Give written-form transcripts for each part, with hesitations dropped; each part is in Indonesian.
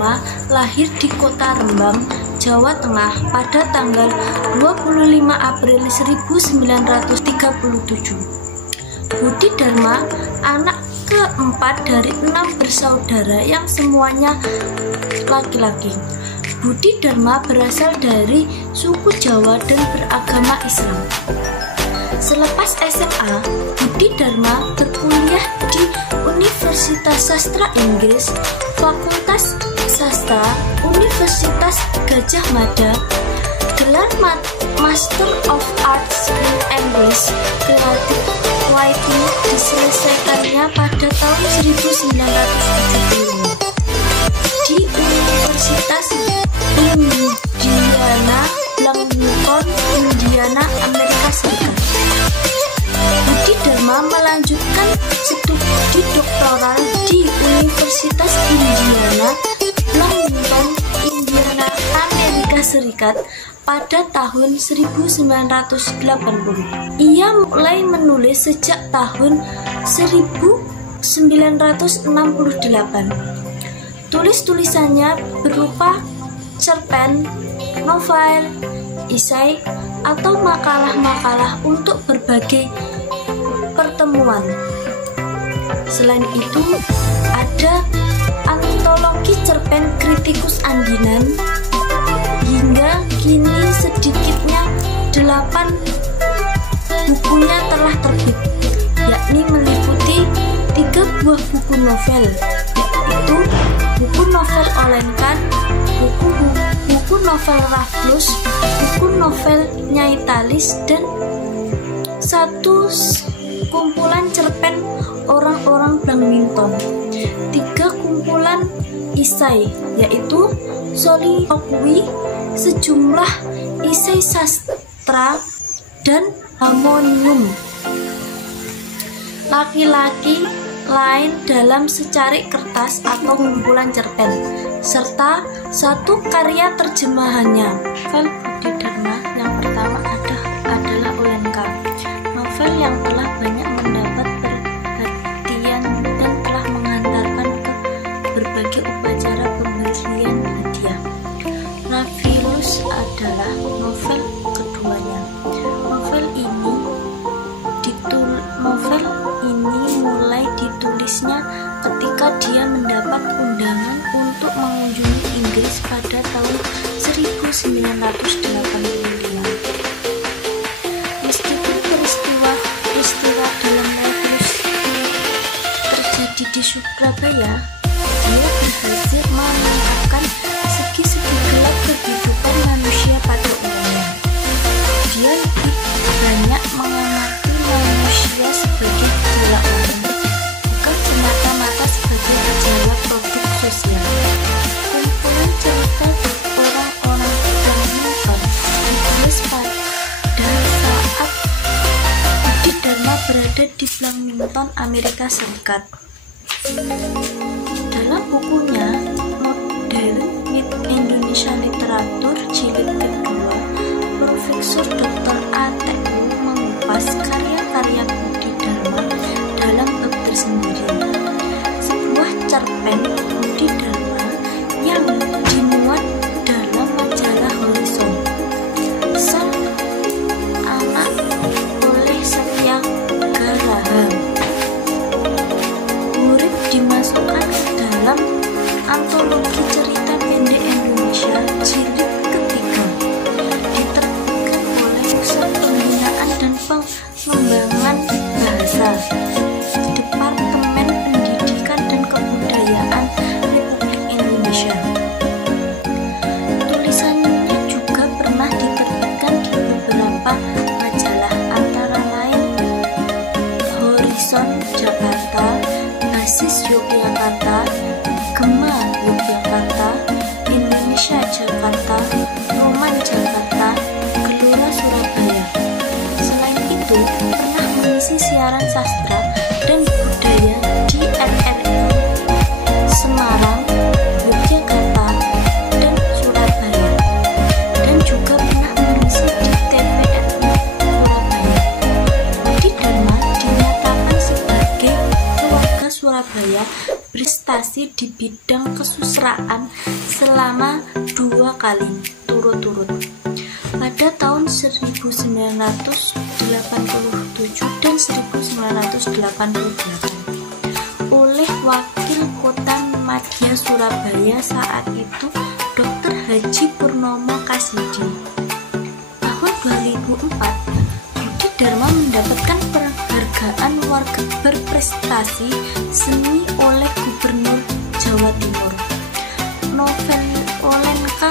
Dharma lahir di kota Rembang, Jawa Tengah pada tanggal 25 April 1937. Budi Dharma anak keempat dari 6 bersaudara yang semuanya laki-laki. Budi Dharma berasal dari suku Jawa dan beragama Islam. Selepas SMA, Budi Dharma berkuliah di Universitas Sastra Inggris, Fakultas Sastra, Universitas Gadjah Mada. Gelar Master of Arts in English Creative Writing diselesaikannya pada tahun 1970 di Universitas Indiana, Bloomington, Indiana, Amerika Serikat. Budi Dharma melanjutkan studi doktoral di Universitas Indiana, Bloomington, Indiana, Amerika Serikat pada tahun 1980. Ia mulai menulis sejak tahun 1968. Tulis-tulisannya berupa cerpen, novel, esai, atau makalah-makalah untuk berbagai pertemuan. Selain itu, ada antologi cerpen Kritikus Andinan. Hingga kini sedikitnya 8 bukunya telah terbit, yakni meliputi 3 buah buku novel, yaitu buku novel Olenkan, buku novel Raffles, buku novel Nyai Talis, dan 1 kumpulan cerpen Orang-orang Bloomington, 3 kumpulan esai, yaitu Soliloquy, sejumlah esai sastra, dan Harmonium. Laki-laki lain dalam secarik kertas atau kumpulan cerpen, serta 1 karya terjemahannya. Novel Budi Dharma yang pertama adalah Olenka, novel yang telah banyak mendapat perhatian dan telah mengantarkan ke berbagai upacara pemberian hadiah. Raffles adalah novel keduanya. Novel ini mulai ditulisnya ketika dia mendapat undangan untuk mengunjungi Inggris pada tahun 1985. Meskipun peristiwa dalam Raffles terjadi di Surabaya, dia berhasil mengungkapkan segi-segi gelap kehidupan manusia pada umumnya. Dia lebih banyak mengamati manusia sebagai gejala umum, bukan semata-mata sebagai gejala produk sosial. Kumpulan cerita Orang-orang Bloomington ditulis pada saat Budi Dharma berada di Bloomington, Amerika Serikat. Dalam bukunya Modern Indonesia Literatur jilid kedua, Profesor Dr. A.T.U. mengupas karya-karya Budi Dharma dalam bab tersendiri. Sebuah cerpen Budi Dharma yang dimuat dalam majalah Horizon, Sang Anak oleh Satyagraha, Urip dimasukkan dalam antologi cerita pendek Indonesia jilid ketiga, diterbitkan oleh Pusat Pembinaan dan Pengembangan Bahasa, Departemen Pendidikan dan Kebudayaan Republik Indonesia. Tulisannya juga pernah diterbitkan di beberapa majalah, antara lain Horizon Jakarta, Basis Yogyakarta, Gema Yogyakarta, Indonesia Jakarta, Roman Jakarta, Gelora Surabaya. Selain itu, pernah mengisi siaran sastra dan budaya di RRI Semarang, Yogyakarta, dan Surabaya, dan juga pernah mengisi di TVRI Surabaya. Budi Dharma dinyatakan sebagai keluarga Surabaya, berprestasi di bidang kesusastraan selama 2 kali turut-turut pada tahun 1987 dan 1988 oleh Wakil Kota Madya Surabaya saat itu Dr. Haji Purnomo Kasidi. Tahun 2004 Budi Dharma mendapatkan penghargaan warga berprestasi seni oleh Gubernur Jawa Timur. Novel Olenka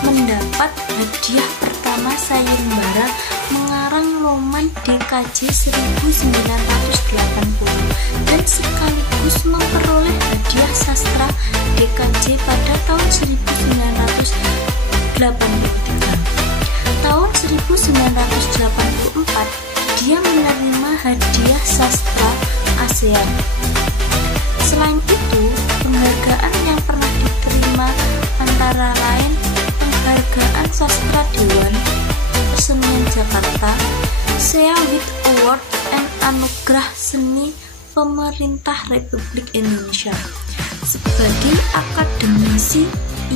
mendapat hadiah pertama sayembara mengarang roman DKJ 1980 dan sekaligus memperoleh hadiah sastra DKJ pada tahun 1983. Tahun 1984 dia menerima hadiah sastra ASEAN. Selain itu, penghargaan yang pernah diterima antara lain penghargaan Sastra Dewan Kesenian Jakarta, Seawit Award, dan Anugerah Seni Pemerintah Republik Indonesia. Sebagai akademisi,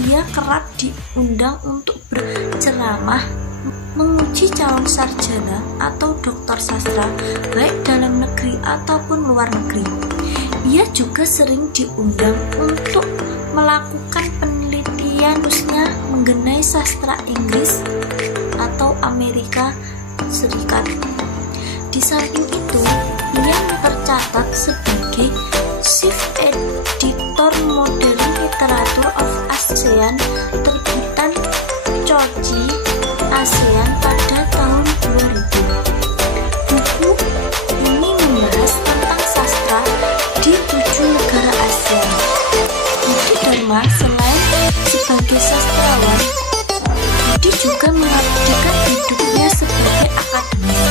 ia kerap diundang untuk berceramah, menguji calon sarjana atau doktor sastra, baik dalam negeri ataupun luar negeri. Ia juga sering diundang untuk melakukan penelitian khususnya mengenai sastra Inggris atau Amerika Serikat. Di samping itu, ia tercatat sebagai Chief Editor Modern Literature of ASEAN terbitan Choci ASEAN pada tahun 2000. Buku ini membahas tentang sastra di 7 negara ASEAN. Budi Dharma selain sebagai sastrawan, Budi juga mengabdikan hidupnya sebagai akademisi.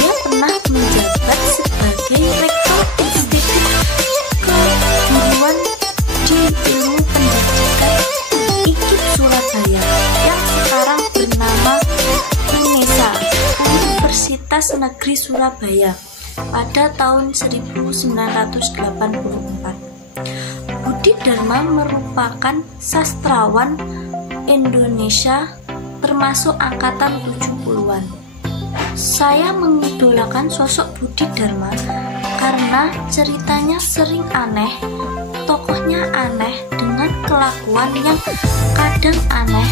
Dia pernah menjabat sebagai Rektor Institut Keguruan di Ilmu Pendidikan IKIP Surabaya yang sekarang bernama UNESA, Universitas Negeri Surabaya, pada tahun 1984. Budi Dharma merupakan sastrawan Indonesia termasuk angkatan 70-an. Saya mengidolakan sosok Budi Dharma karena ceritanya sering aneh, tokohnya aneh dengan kelakuan yang kadang aneh,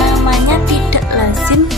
namanya tidak lazim